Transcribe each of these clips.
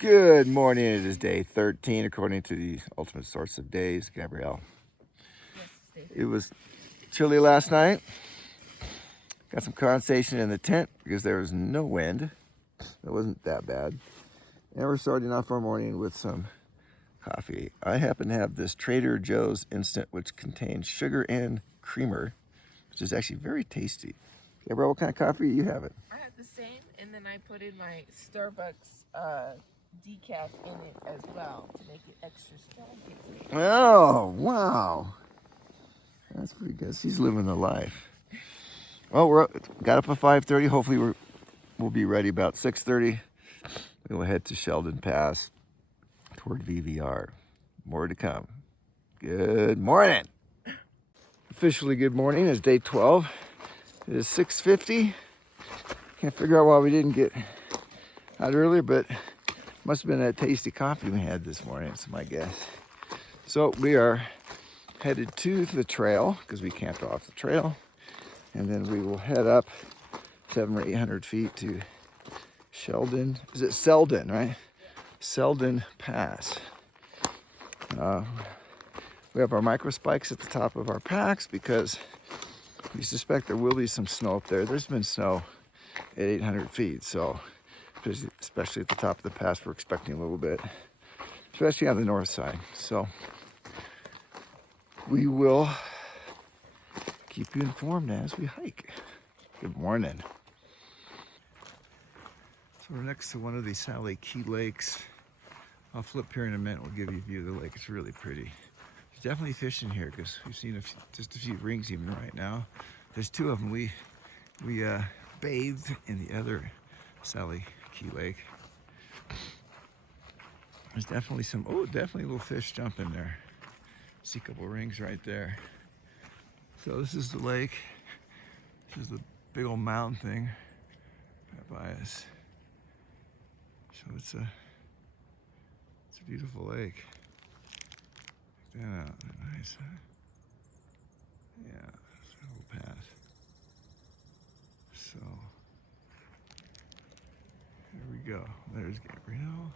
Good morning. It is day 13 according to the ultimate source of days, Gabrielle. It was chilly last night. Got some condensation in the tent because there was no wind. It wasn't that bad. And we're starting off our morning with some coffee. I happen to have this Trader Joe's Instant, which contains sugar and creamer, which is actually very tasty. Gabrielle, what kind of coffee are you having? I have the same, and then I put in my Starbucks decaf in it as well to make it extra strong. Oh, wow. That's pretty good. She's living the life. Well, got up at 5:30. Hopefully we'll be ready about 6:30. We'll head to Selden Pass toward VVR. More to come. Good morning. Officially good morning. It's day 12. It is 6:50. Can't figure out why we didn't get out earlier, but must have been that tasty coffee we had this morning. It's my guess. So we are headed to the trail because we camped off the trail, and then we will head up 700 or 800 feet to Sheldon. Is it Seldon, right? Selden Pass. We have our micro spikes at the top of our packs because we suspect there will be some snow up there. There's been snow at 800 feet, so especially at the top of the pass, we're expecting a little bit, especially on the north side. So we will keep you informed as we hike. Good morning. So we're next to one of these Sallie Keys Lakes. I'll flip here in a minute. We'll give you a view of the lake. It's really pretty. There's definitely fish in here because we've seen just a few rings even right now. There's two of them. We bathed in the other Sallie Keys Lake. There's definitely definitely a little fish jumping there. See a couple rings right there. So this is the lake. This is the big old mountain thing right by us. So it's a beautiful lake. Check that out. Nice. Yeah, it's a little path. So here we go. There's Gabrielle.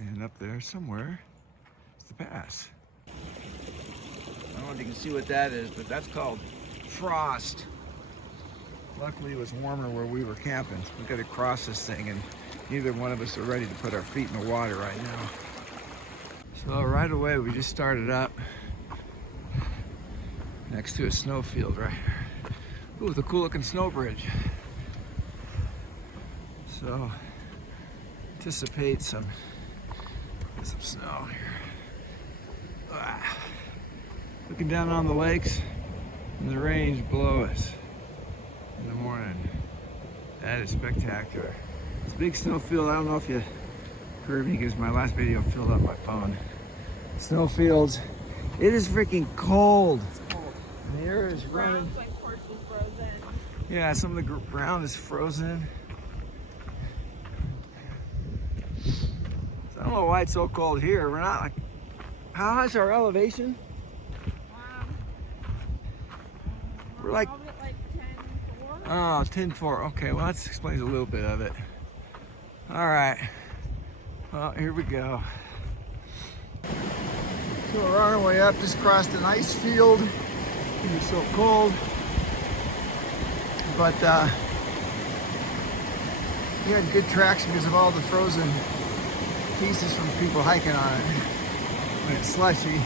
And up there somewhere is the pass. I don't know if you can see what that is, but that's called frost. Luckily it was warmer where we were camping. We got to cross this thing, and neither one of us are ready to put our feet in the water right now. So right away we just started up next to a snowfield right here. Ooh, with a cool looking snow bridge. So anticipate some snow here. Looking down on the lakes and the range below us in the morning. That is spectacular. It's a big snowfield. I don't know if you heard me because my last video filled up my phone. Snowfields. It is freaking cold. It's cold. And the air is running. Like partially frozen. Yeah, some of the ground is frozen. So I don't know why it's so cold here. We're not like, how high is our elevation? We're like, probably like 10.4. oh, 10.4. Okay, well that explains a little bit of it. All right. Well, here we go. So we're on our way up, just crossed an ice field. It was so cold. But we had good traction because of all the frozen pieces from people hiking on it when it's slushy.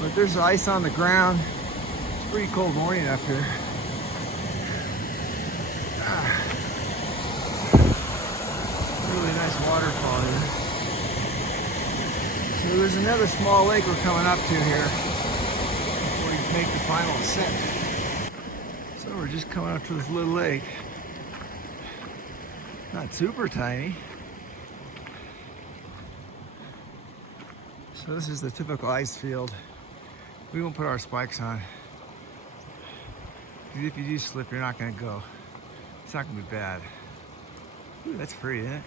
But there's ice on the ground. It's a pretty cold morning up here. Really nice waterfall here. So there's another small lake we're coming up to here before we make the final ascent. So we're just coming up to this little lake. Not super tiny. So this is the typical ice field. We won't put our spikes on. If you do slip, you're not gonna go. It's not gonna be bad. Ooh, that's pretty, isn't it?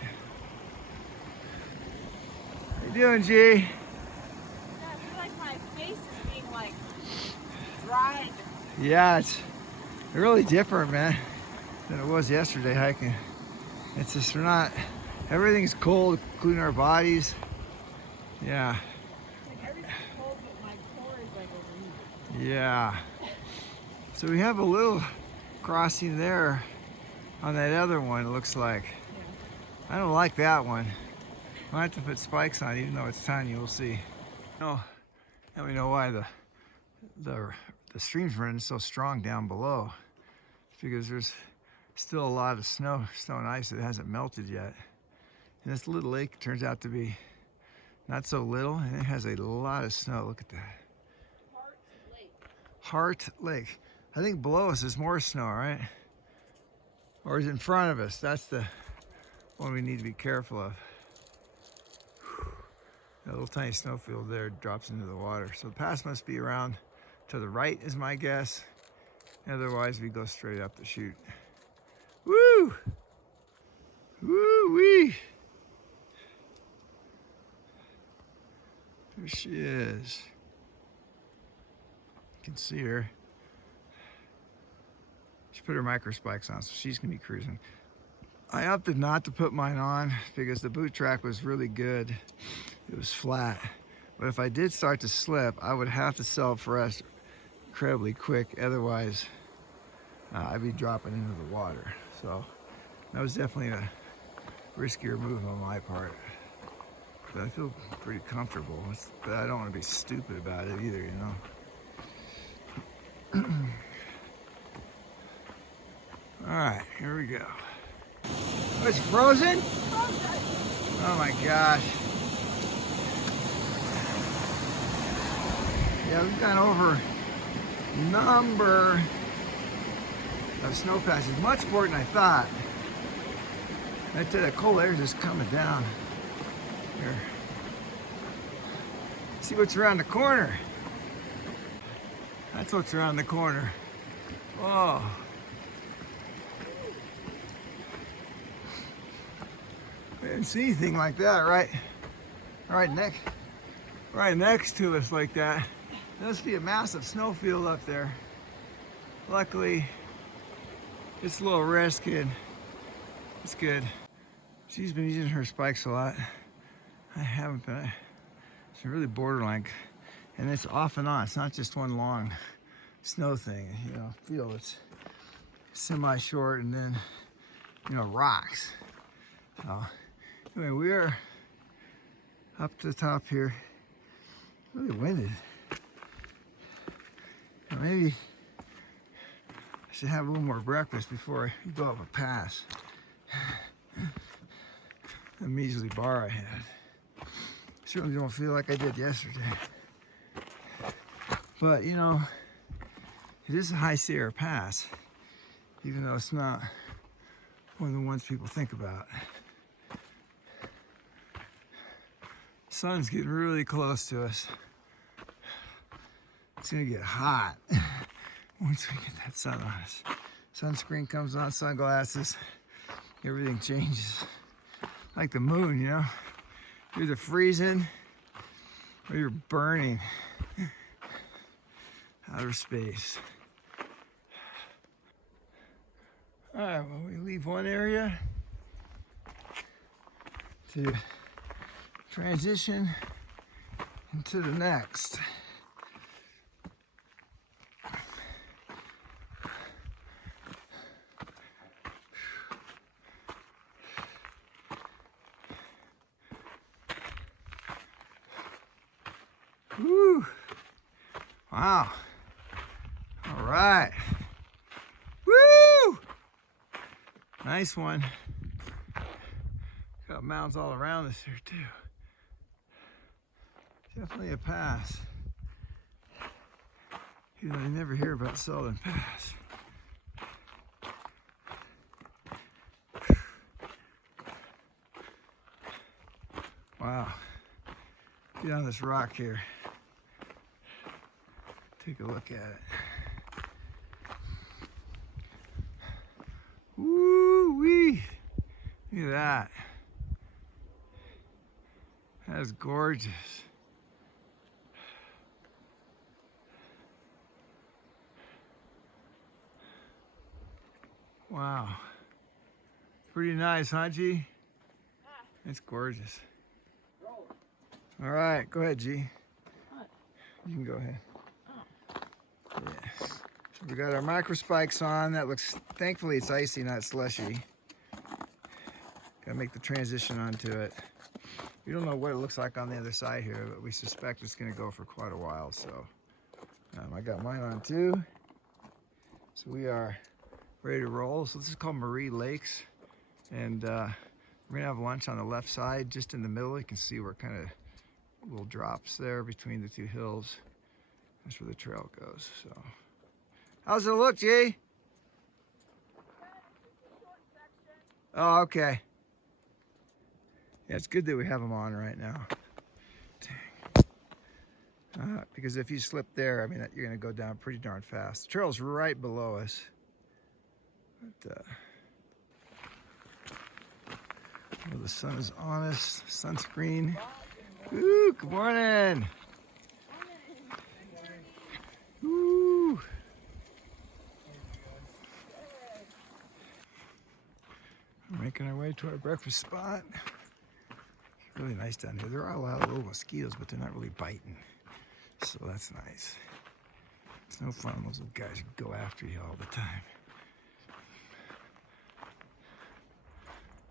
How you doing, G? Yeah, I feel like my face is being like dried. Yeah, it's really different, man, than it was yesterday hiking. It's just, we're not Everything's cold, including our bodies. Yeah. Like everything's cold, but my core is like overheated. Yeah. So we have a little crossing there on that other one, it looks like. Yeah. I don't like that one. I have to put spikes on, even though it's tiny. We'll see. No, now we know why the stream's running so strong down below. It's because there's still a lot of snow and ice that hasn't melted yet. And this little lake turns out to be not so little, and it has a lot of snow. Look at that. Heart Lake. I think below us is more snow, right? Or is it in front of us? That's the one we need to be careful of. That little tiny snowfield there drops into the water. So the pass must be around to the right is my guess. Otherwise we go straight up the chute. Woo! Woo-wee! There she is. You can see her. She put her micro spikes on, so she's gonna be cruising. I opted not to put mine on because the boot track was really good. It was flat. But if I did start to slip, I would have to sell for us incredibly quick. Otherwise, I'd be dropping into the water. So that was definitely a riskier move on my part. But I feel pretty comfortable. But I don't want to be stupid about it either, you know. All right, here we go. Oh, it's frozen? Oh my gosh. Yeah, we've gone over a number of snow passes, much more than I thought. I tell you, that cold air is just coming down here. See what's around the corner. That's what's around the corner. Whoa. I didn't see anything like that right next to us like that. There must be a massive snowfield up there. Luckily, it's a little risky. It's good. She's been using her spikes a lot. I haven't been. It's really borderline, and it's off and on. It's not just one long snow thing. You know, field. It's semi-short, and then rocks. So anyway, we are up to the top here. Really winded. Maybe I should have a little more breakfast before I go up a pass. The measly bar I had. Certainly don't feel like I did yesterday. But you know, it is a high Sierra pass, even though it's not one of the ones people think about. The sun's getting really close to us. It's gonna get hot once we get that sun on us. Sunscreen comes on, sunglasses, everything changes. Like the moon, you know? You're either freezing or you're burning outer space. All right, well, we leave one area to transition into the next. Woo! Wow. All right. Woo! Nice one. Got mountains all around us here too. Definitely a pass. You know, you never hear about Selden Pass. Wow. Get on this rock here. Take a look at it. Woo-wee! Look at that. That's gorgeous. Wow. Pretty nice, huh, G? Ah, It's gorgeous. All right, go ahead, G. What? You can go ahead. Oh. Yes. So we got our micro spikes on. That looks, thankfully it's icy, not slushy. Gotta make the transition onto it. We don't know what it looks like on the other side here, but we suspect it's gonna go for quite a while. So I got mine on too. So we are ready to roll. So this is called Muir Lakes. And we're gonna have lunch on the left side, just in the middle. You can see where kind of little drops there between the two hills. That's where the trail goes. So, how's it look, G? Oh, okay. Yeah, it's good that we have them on right now. Dang. Because if you slip there, I mean, you're gonna go down pretty darn fast. The trail's right below us. But, well, the sun is on us. Sunscreen. Ooh, good morning. Ooh. We're making our way to our breakfast spot. It's really nice down here. There are a lot of little mosquitoes, but they're not really biting. So that's nice. It's no fun when those little guys go after you all the time.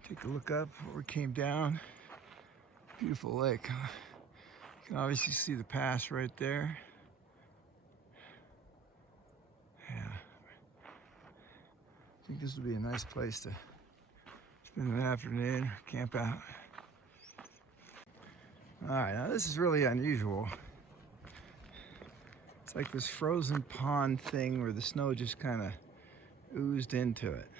Take a look up where we came down. Beautiful lake. You can obviously see the pass right there. Yeah. I think this would be a nice place to spend an afternoon, camp out. All right, now this is really unusual. It's like this frozen pond thing where the snow just kind of oozed into it.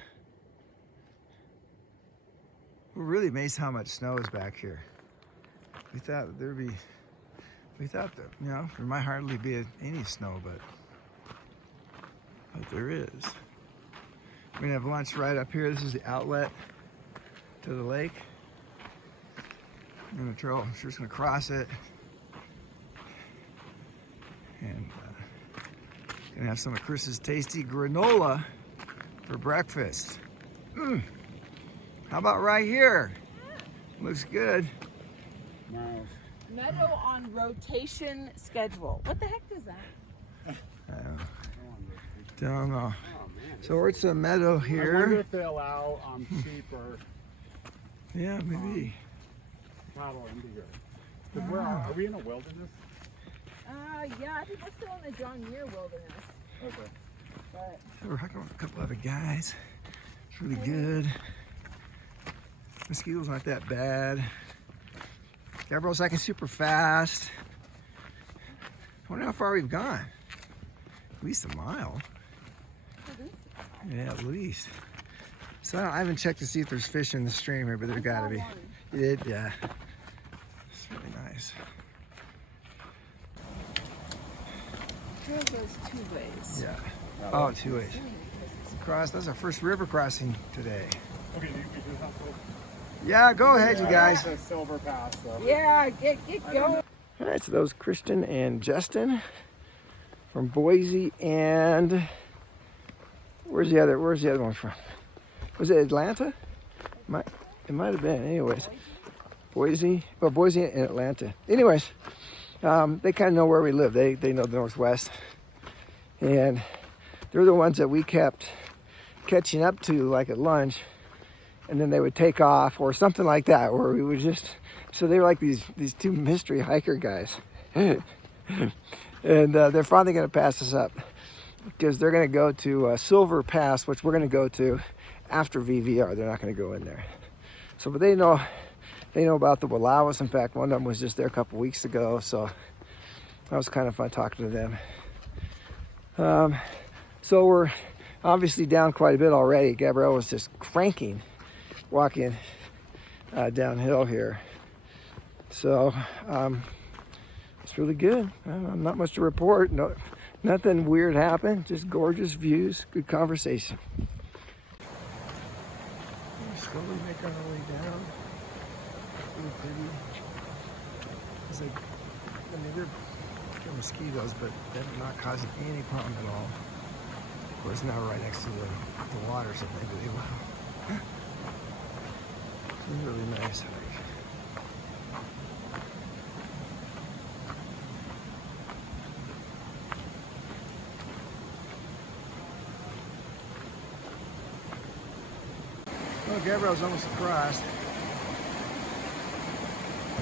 We're really amazed how much snow is back here. We thought that, you know, there might hardly be any snow, but there is. We're gonna have lunch right up here. This is the outlet to the lake. I'm sure it's gonna cross it. And gonna have some of Chris's tasty granola for breakfast. How about right here? Looks good. Meadow on rotation schedule. What the heck is that? Don't know. So it's a meadow here. I wonder if they allow sheep or yeah, maybe. cattle into here. 'Cause where are we in a wilderness? Yeah, I think we're still in the John Muir wilderness. Okay. But We're hiking with a couple other guys. It's really good. Mosquitoes aren't that bad. Gabriel's hiking super fast. I wonder how far we've gone. At least a mile. Yeah, at least. So I haven't checked to see if there's fish in the stream here, but there gotta be. You did? Yeah. It's really nice. trail goes 2 ways. Yeah. Oh, 2 ways. That's our first river crossing today. Okay, we do have to. Yeah, go ahead, you guys. The Silver Pass, though. Yeah, get going. All right, so that was Kristen and Justin from Boise, and where's the other one from? Was it Atlanta? It might have been. Anyways, Boise and Atlanta. Anyways, they kind of know where we live. They know the Northwest, and they're the ones that we kept catching up to, like at lunch, and then they would take off or something like that, where we would just. So they were like these two mystery hiker guys, and they're finally going to pass us up because they're going to go to Silver Pass, which we're going to go to after VVR. They're not going to go in there. So, but they know about the Wallowas. In fact, one of them was just there a couple weeks ago, so that was kind of fun talking to them. So we're obviously down quite a bit already. Gabrielle was just cranking, walking downhill here. So it's really good. Not much to report. No, nothing weird happened. Just gorgeous views, good conversation. We're slowly making our way down. It's really pretty. It's like, I mean, they're mosquitoes, but they're not causing any problem at all. Of course, now right next to the water, so maybe they will. It's a really nice hike. Oh, Gabriel's almost across.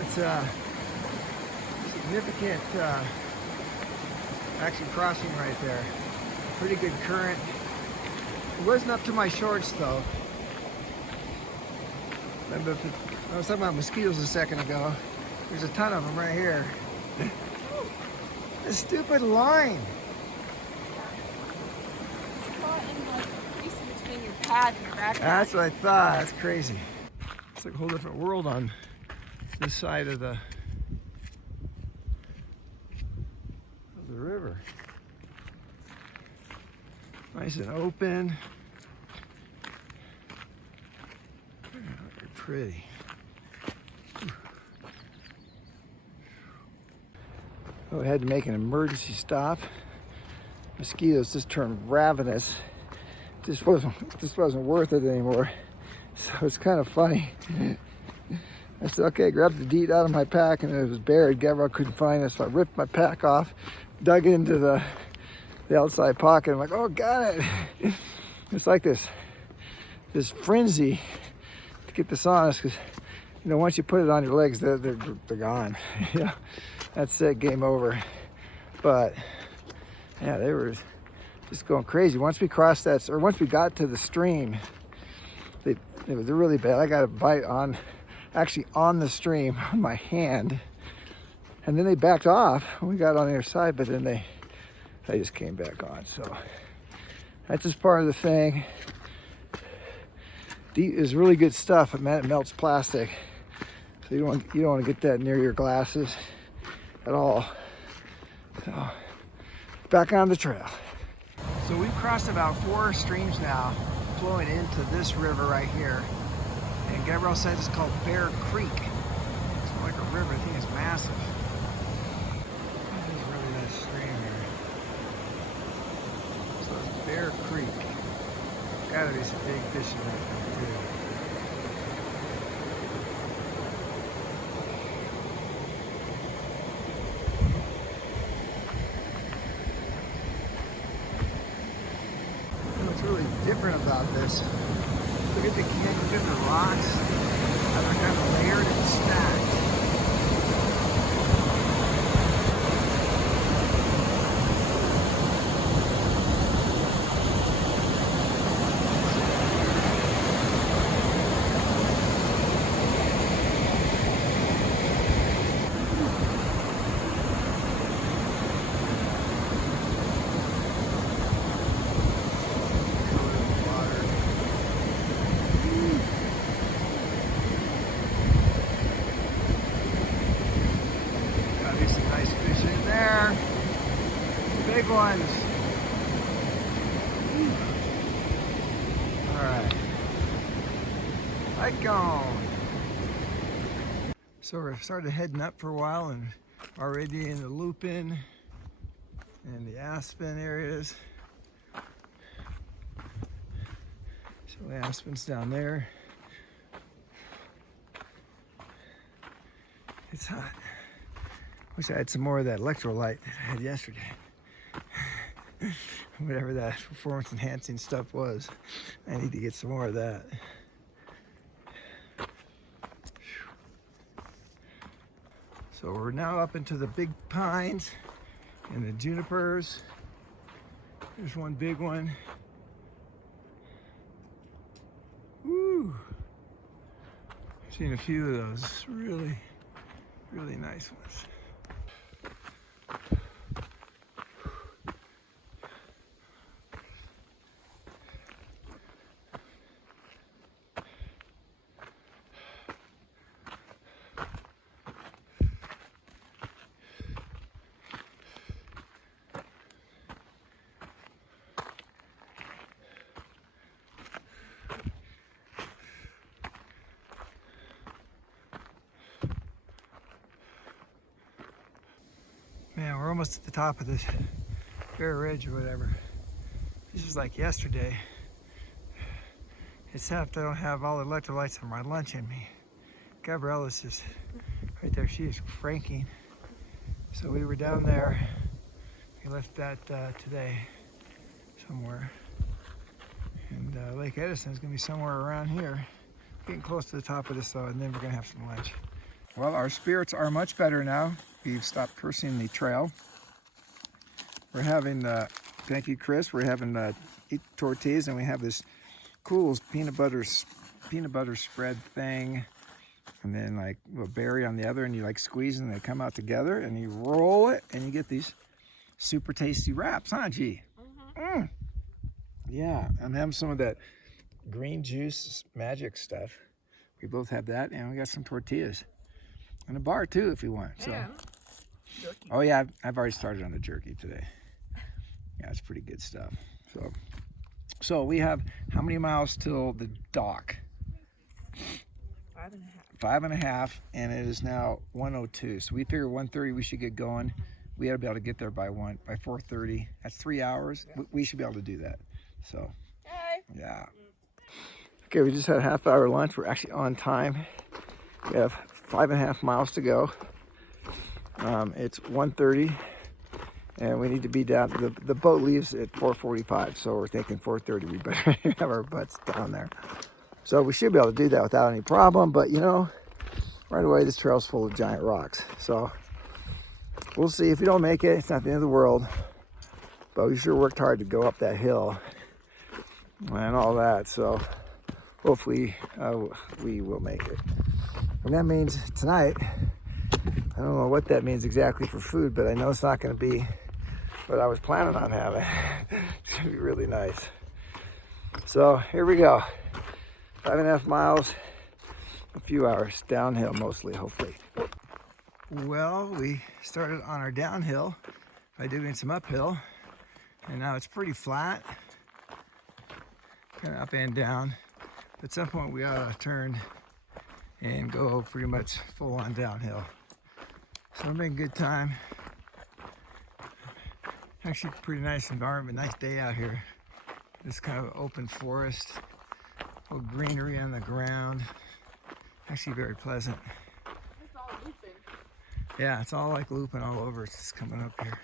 It's a significant actually crossing right there. Pretty good current. It wasn't up to my shorts though. Remember, I was talking about mosquitoes a second ago. There's a ton of them right here. This stupid line. It's caught in like the crease between your pad and your backpack. That's what I thought. That's crazy. It's like a whole different world on this side of the river. Nice and open. Very pretty. Oh, I had to make an emergency stop. Mosquitoes just turned ravenous. Just wasn't worth it anymore. So it's kind of funny. I said, okay, grabbed the deed out of my pack and it was buried. Gabriel couldn't find it, so I ripped my pack off, dug into the outside pocket. I'm like, oh, got it. It's like this frenzy to get this on us, because you know, once you put it on your legs, they're gone. Yeah, that's it, game over. But yeah, they were just going crazy. Once we crossed that, or once we got to the stream, they were really bad. I got a bite actually on the stream on my hand, and then they backed off when we got on the other side, but then they just came back on. So that's just part of the thing. DEET is really good stuff. It melts plastic, so you don't want to get that near your glasses at all. So back on the trail. So we've crossed about 4 streams now, flowing into this river right here. And Gabriel says it's called Bear Creek. It's like a river. I think it's massive. This is a really nice stream here. So it's Bear Creek. Gotta be some big fish in right there too. What's really different about this? Look at the rocks, how they're kind of layered and stacked. Big ones. All right. Light gone. So we started heading up for a while and already in the Lupin and the Aspen areas. So the Aspen's down there. It's hot. Wish I had some more of that electrolyte that I had yesterday. Whatever that performance enhancing stuff was. I need to get some more of that. So we're now up into the big pines and the junipers. There's one big one. Woo! I've seen a few of those really, really nice ones. Man, we're almost at the top of this Bear Ridge or whatever. This is like yesterday, except I don't have all the electrolytes from my lunch in me. Gabriella's just right there. She is cranking. So we were down there. We left that today somewhere. And Lake Edison is going to be somewhere around here. getting close to the top of this though, and then we're gonna have some lunch. Well, our spirits are much better now. We've stopped cursing the trail. We're having, thank you, Chris. We're having eat tortillas, and we have this cool peanut butter spread thing, and then like a berry on the other, and you like squeeze and they come out together, and you roll it, and you get these super tasty wraps, huh, G? Mm. Yeah, I'm having some of that green juice magic stuff. We both have that, and we got some tortillas. And a bar too, if you want. So. Jerky. Oh yeah, I've already started on the jerky today. Yeah, it's pretty good stuff. So we have how many miles till the dock? 5.5. 5.5, and it is now 1:02. So we figure 1:30 we should get going. We ought to be able to get there by 4:30. That's 3 hours. We should be able to do that. So, yeah. Okay, we just had a half-hour lunch. We're actually on time. We have 5.5 miles to go. It's 1:30, and we need to be down. The boat leaves at 4:45, so we're thinking 4:30. We better have our butts down there. So we should be able to do that without any problem. But you know, right away this trail's full of giant rocks. So we'll see. If we don't make it, it's not the end of the world. But we sure worked hard to go up that hill and all that. So hopefully we will make it. And that means tonight, I don't know what that means exactly for food, but I know it's not going to be what I was planning on having. It's going to be really nice. So here we go. 5.5 miles, a few hours downhill mostly, hopefully. Well, we started on our downhill by doing some uphill, and now it's pretty flat, kind of up and down. At some point we ought to turn and go pretty much full on downhill. So we're making good time. Actually pretty nice environment, nice day out here. This kind of open forest, little greenery on the ground. Actually very pleasant. It's all looping. Yeah, it's all like looping all over. It's just coming up here.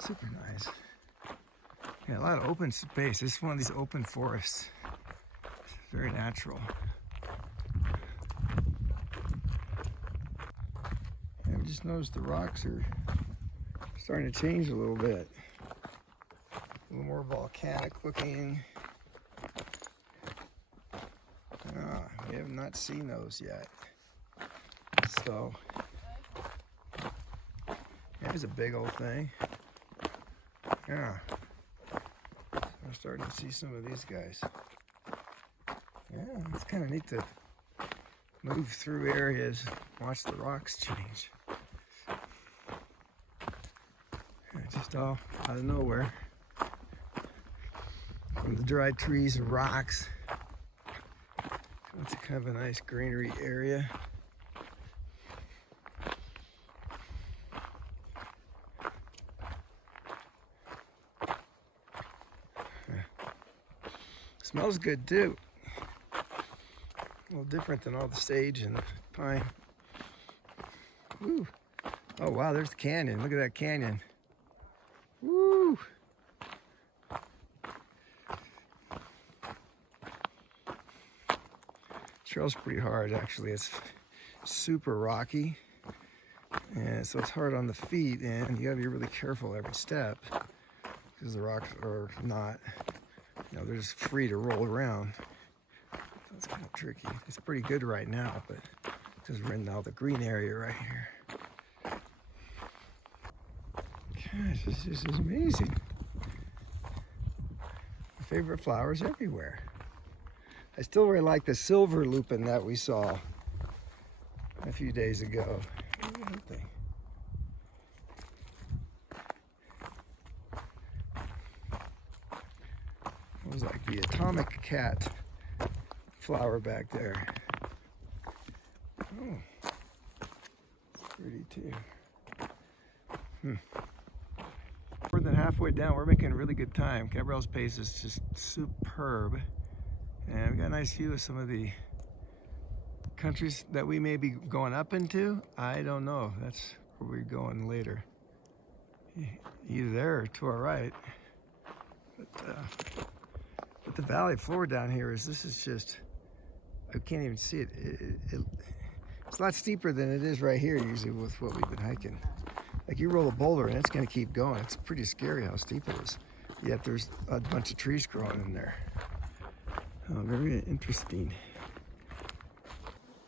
Super nice. Yeah, a lot of open space. This is one of these open forests. It's very natural. And I just noticed the rocks are starting to change a little bit. A little more volcanic looking. We have not seen those yet. So, there's a big old thing. Yeah. I'm starting to see some of these guys. Yeah, it's kind of neat to move through areas, watch the rocks change. Just all out of nowhere. From the dried trees and rocks. It's kind of a nice greenery area. Smells good too. A little different than all the sage and the pine. Woo. Oh wow, there's the canyon. Look at that canyon. Woo. Trail's pretty hard actually. It's super rocky, and so it's hard on the feet, and you gotta be really careful every step because the rocks are not, you know, they're just free to roll around. So it's kind of tricky. It's pretty good right now, but because we're in all the green area right here. Gosh, this is amazing. My favorite flowers everywhere. I still really like the silver lupin that we saw a few days ago. It was like the atomic cat flower back there. Oh, it's pretty too. More than halfway down, we're making a really good time. Gabrielle's pace is just superb. And we got a nice view of some of the countries that we may be going up into. I don't know. That's where we're going later. Either there or to our right. But the valley floor down here this is just I can't even see it. It's a lot steeper than it is right here usually with what we've been hiking. Like you roll a boulder and it's gonna keep going. It's pretty scary how steep it is. Yet there's a bunch of trees growing in there. Oh, very interesting.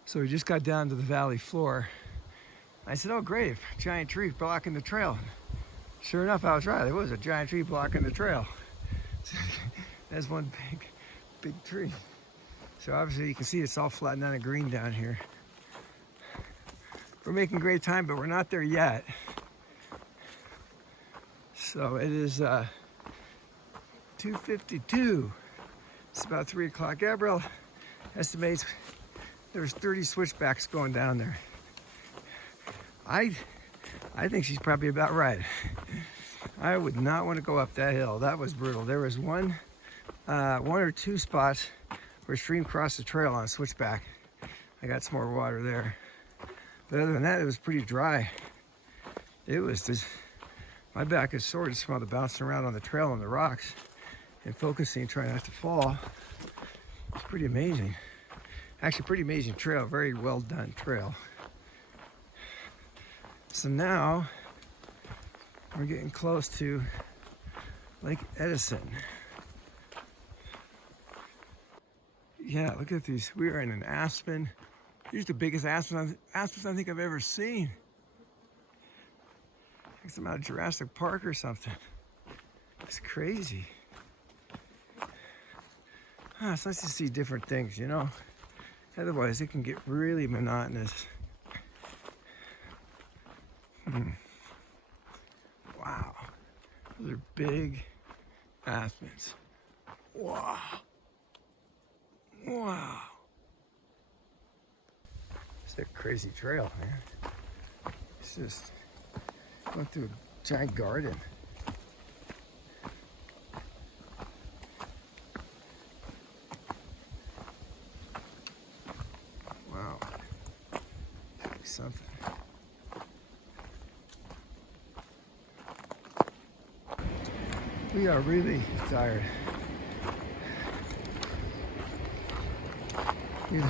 So we just got down to the valley floor. I said, oh great, giant tree blocking the trail. Sure enough, I was right. There was a giant tree blocking the trail. There's one big tree. So obviously you can see it's all flattened out of green down here. We're making great time, but we're not there yet. So it is 2:52. It's about 3 o'clock. Gabrielle estimates there's 30 switchbacks going down there. I think she's probably about right. I would not want to go up that hill. That was brutal. There was one or two spots where a stream crossed the trail on a switchback. I got some more water there. But other than that, it was pretty dry. It was just, my back is sore just from all the bouncing around on the trail on the rocks and focusing, trying not to fall. It's pretty amazing. Actually, pretty amazing trail. Very well done trail. So now we're getting close to Lake Edison. Yeah, look at these. We are in an aspen. These are the biggest aspens I think I've ever seen. Like some out of Jurassic Park or something. It's crazy. It's nice to see different things, you know? Otherwise, it can get really monotonous. Wow. Those are big aspens. Wow. Wow. It's a crazy trail, man. It's just going through a giant garden. Wow. Something. We are really tired. We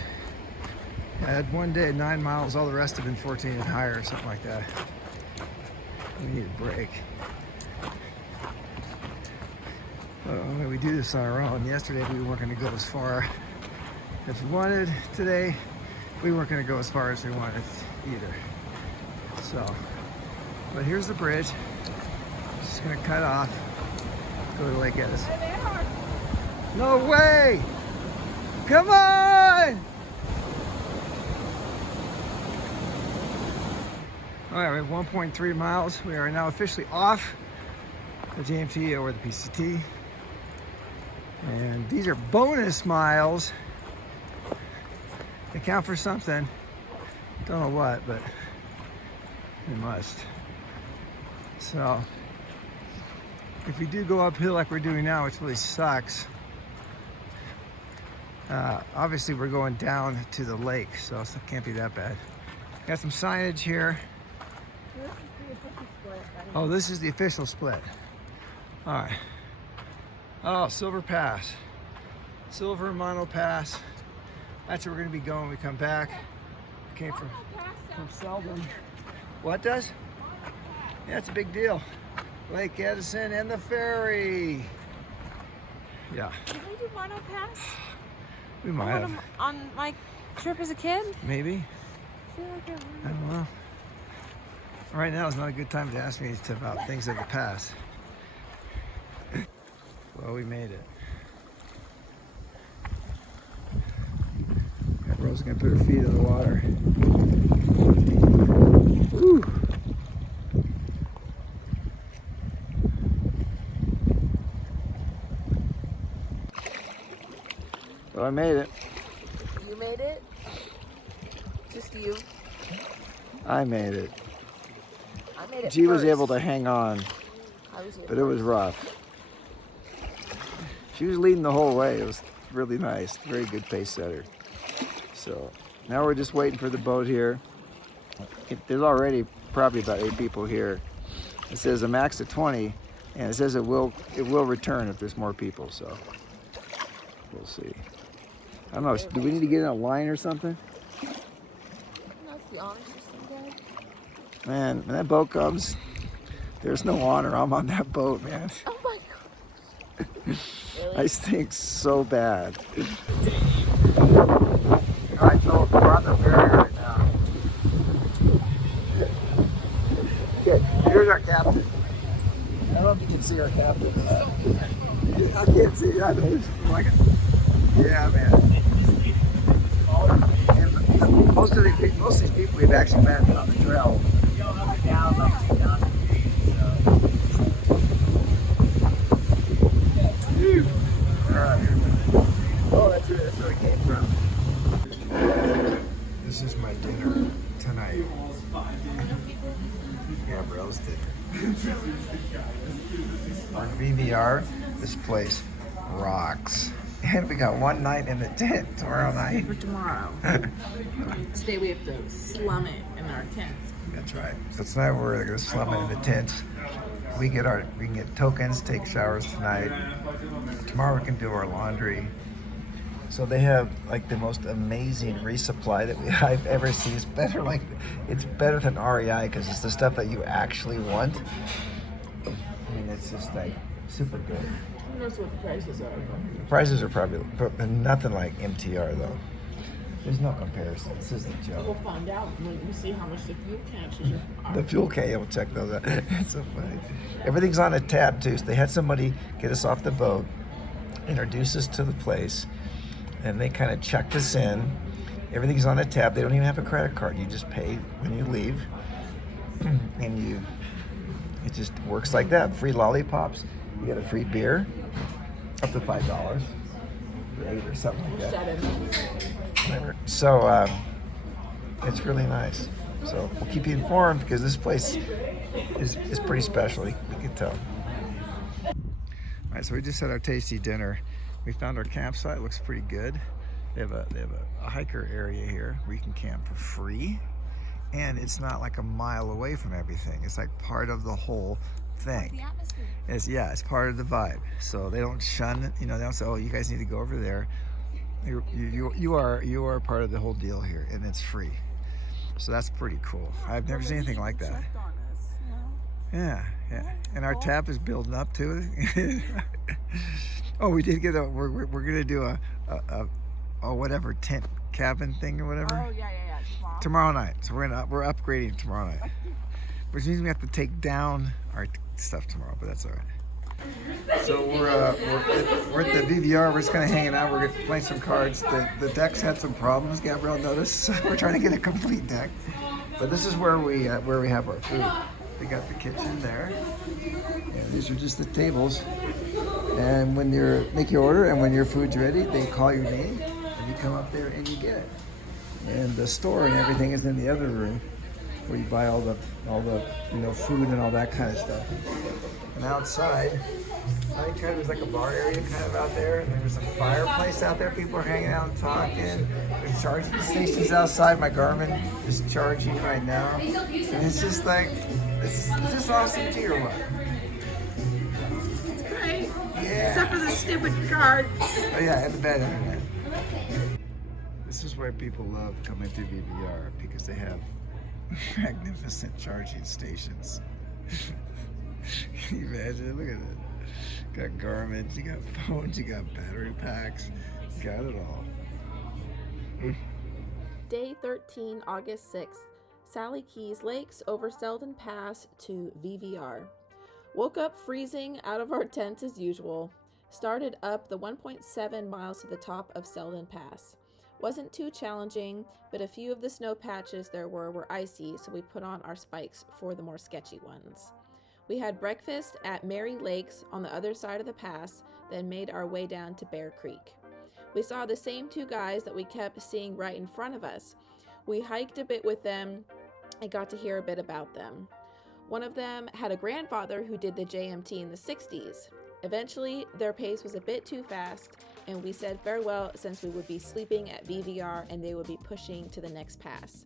had one day 9 miles, all the rest have been 14 and higher or something like that. We need a break. We do this on our own. Yesterday we weren't going to go as far as we wanted. Today we weren't going to go as far as we wanted either. So, but here's the bridge. Just going to cut off, go to Lake Edison. No way! Come on! All right, we have 1.3 miles. We are now officially off the JMT or the PCT. And these are bonus miles. They count for something. Don't know what, but they must. So, if we do go uphill like we're doing now, which really sucks, obviously we're going down to the lake, so it can't be that bad. Got some signage here. This is the official split. Oh, this is the official split. All right. Oh, Silver Pass. Silver Mono Pass. That's where we're gonna be going when we come back. Came from Seldon. What does? Yeah, it's a big deal. Lake Edison and the ferry. Yeah. Did we do Mono Pass? We might have. On my trip as a kid? Maybe. I feel like I don't know. Right now is not a good time to ask me about things of the past. Well, we made it. Rose gonna put her feet in the water. Woo. Well, I made it. You made it? Just you? I made it. I made it G was first. able to hang on, I was here but it was rough. She was leading the whole way. It was really nice. Very good pace setter. So now we're just waiting for the boat here. There's already probably about 8 people here. It says a max of 20, and it says it will return if there's more people. So we'll see. I don't know. Do we need to get in a line or something? That's the honor system, Dad. Man, when that boat comes, there's no honor. I'm on that boat, man. Oh my god. Really? I stink so bad. I told we're on the ferry right now. Okay, here's our captain. I don't know if you can see our captain. I can't see. I know. Like, yeah, man. And most of these people we've actually met on the trail. Oh, that's where it came from. This is my dinner tonight. Gabrielle's dinner. On VVR, this place rocks. And we got one night in the tent tomorrow night. For tomorrow. Today we have to slum it in our tent. That's right. So tonight we're gonna slum it in the tent. We can get tokens, take showers tonight. Tomorrow we can do our laundry. So they have like the most amazing resupply that I've ever seen. It's better than REI because it's the stuff that you actually want. I mean, it's just like super good. Who knows what the prices are? The prices are probably, but nothing like MTR though. There's no comparison. This is the joke. We'll find out when we see how much the fuel catches are. The fuel can, we'll check those out. It's so funny. Everything's on a tab too. So they had somebody get us off the boat, introduce us to the place, and they kind of checked us in. Everything's on a tab. They don't even have a credit card. You just pay when you leave, and it just works like that. Free lollipops. You get a free beer, up to $5, $8 or something like that. Whatever. So it's really nice. So we'll keep you informed because this place is pretty special. You can tell. All right, so we just had our tasty dinner. We found our campsite. It looks pretty good. They have a hiker area here where you can camp for free, and it's not like a mile away from everything. It's like part of the whole thing. The atmosphere. It's part of the vibe. So they don't shun it. They don't say, "Oh, you guys need to go over there." You are part of the whole deal here, and it's free. So that's pretty cool. I've never seen anything like that. Yeah. And our tap is building up to it. Oh, we did get we're gonna do a whatever tent cabin thing or whatever. Oh yeah. Tomorrow night. So we're upgrading tomorrow night, which means we have to take down our stuff tomorrow, but that's all right. So we're at the VVR. We're just kind of hanging out. We're gonna play some cards. The decks had some problems. Gabrielle noticed. So we're trying to get a complete deck. But this is where we have our food. We got the kitchen there, and these are just the tables. And when you make your order, and when your food's ready, they call your name, and you come up there and you get it. And the store and everything is in the other room, where you buy all the food and all that kind of stuff. And outside, I think there's like a bar area kind of out there, and there's a fireplace out there. People are hanging out and talking. There's charging stations outside. My Garmin is charging right now, and it's just like, is this awesome to you or what? It's great. Yeah. Except for the stupid card. Oh yeah, and the bad internet. This is why people love coming to VVR, because they have magnificent charging stations. Can you imagine? Look at it. Got Garmins, you got phones, you got battery packs, you got it all. Day 13, August 6th. Sallie Keys Lakes over Selden Pass to VVR. Woke up freezing out of our tent as usual. Started up the 1.7 miles to the top of Selden Pass. Wasn't too challenging, but a few of the snow patches there were icy, so we put on our spikes for the more sketchy ones. We had breakfast at Mary Lakes on the other side of the pass, then made our way down to Bear Creek. We saw the same two guys that we kept seeing right in front of us. We hiked a bit with them and got to hear a bit about them. One of them had a grandfather who did the JMT in the 60s. Eventually, their pace was a bit too fast, and we said farewell since we would be sleeping at VVR and they would be pushing to the next pass.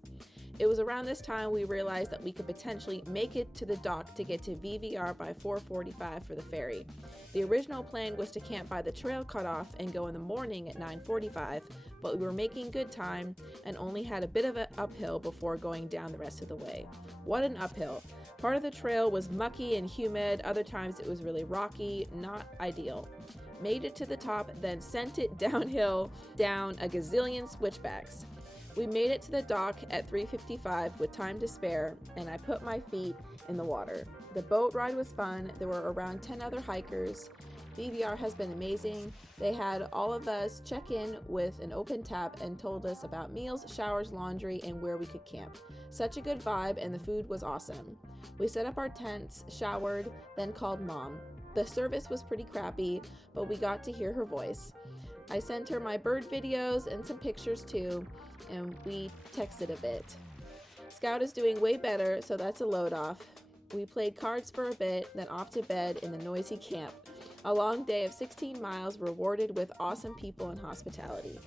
It was around this time we realized that we could potentially make it to the dock to get to VVR by 4:45 for the ferry. The original plan was to camp by the trail cutoff and go in the morning at 9:45, but we were making good time and only had a bit of an uphill before going down the rest of the way. What an uphill! Part of the trail was mucky and humid, other times it was really rocky, not ideal. Made it to the top, then sent it downhill down a gazillion switchbacks. We made it to the dock at 3:55 with time to spare, and I put my feet in the water. The boat ride was fun. There were around 10 other hikers. VVR has been amazing. They had all of us check in with an open tap and told us about meals, showers, laundry, and where we could camp. Such a good vibe, and the food was awesome. We set up our tents, showered, then called Mom. The service was pretty crappy, but we got to hear her voice. I sent her my bird videos and some pictures too, and we texted a bit. Scout is doing way better, so that's a load off. We played cards for a bit, then off to bed in the noisy camp. A long day of 16 miles rewarded with awesome people and hospitality.